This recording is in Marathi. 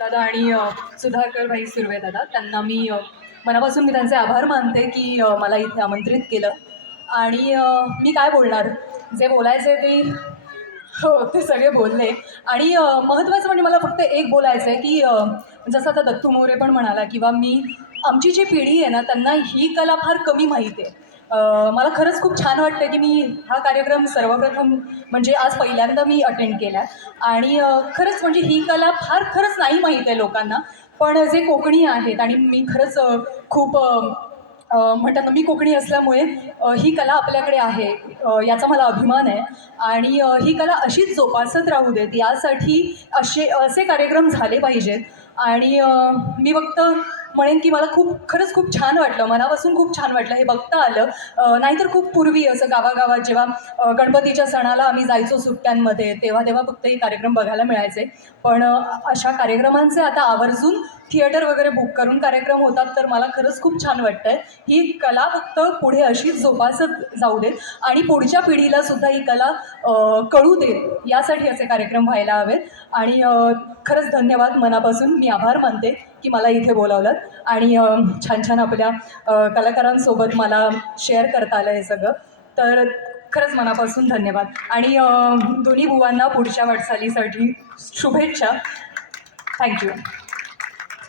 दादा आणि सुधाकर भाई सुर्वे दादा त्यांना मी मनापासून मी त्यांचे आभार मानते की मला इथे आमंत्रित केलं. आणि मी काय बोलणार? जे बोलायचे ते हो ते सगळे बोलले. आणि महत्त्वाचं म्हणजे मला फक्त एक बोलायचं आहे की जसं आता दत्तू मोरे पण म्हणाला किंवा मी आमची जी पिढी आहे ना त्यांना ही कला फार कमी माहीत आहे. मला खरंच खूप छान वाटतं की मी हा कार्यक्रम सर्वप्रथम म्हणजे आज पहिल्यांदा मी अटेंड केला आणि खरंच म्हणजे ही कला फार खरंच नाही माहीत आहे लोकांना पण जे कोकणी आहेत आणि मी खरंच खूप अ, म्हणतात मी कोकणी असल्यामुळे ही कला आपल्याकडे आहे याचा मला अभिमान आहे. आणि ही कला अशीच जोपासत राहू देत यासाठी असे असे कार्यक्रम झाले पाहिजेत. आणि मी फक्त म्हणेन की मला खूप खरंच खूप छान वाटलं. मनापासून खूप छान वाटलं. हे बघता आलं. नाहीतर खूप पूर्वी असं गावागावात जेव्हा गणपतीच्या सणाला आम्ही जायचो सुट्ट्यांमध्ये तेव्हा तेव्हा फक्त हे कार्यक्रम बघायला मिळायचे. पण अशा कार्यक्रमांचे आता आवर्जून थिएटर वगैरे बुक करून कार्यक्रम होतात तर मला खरंच खूप छान वाटतंय. ही कला फक्त पुढे अशीच जोपासत जाऊ देत आणि पुढच्या पिढीला सुद्धा ही कला कळू देत. यासाठी असे कार्यक्रम व्हायला हवेत. आणि खरंच धन्यवाद. मनापासून मी आभार मानते की मला इथे बोलावलं आणि छान छान आपल्या कलाकारांसोबत मला शेअर करता आलं हे सगळं. तर खरंच मनापासून धन्यवाद. आणि दोन्ही बुवांना पुढच्या वाटचालीसाठी शुभेच्छा. थँक्यू.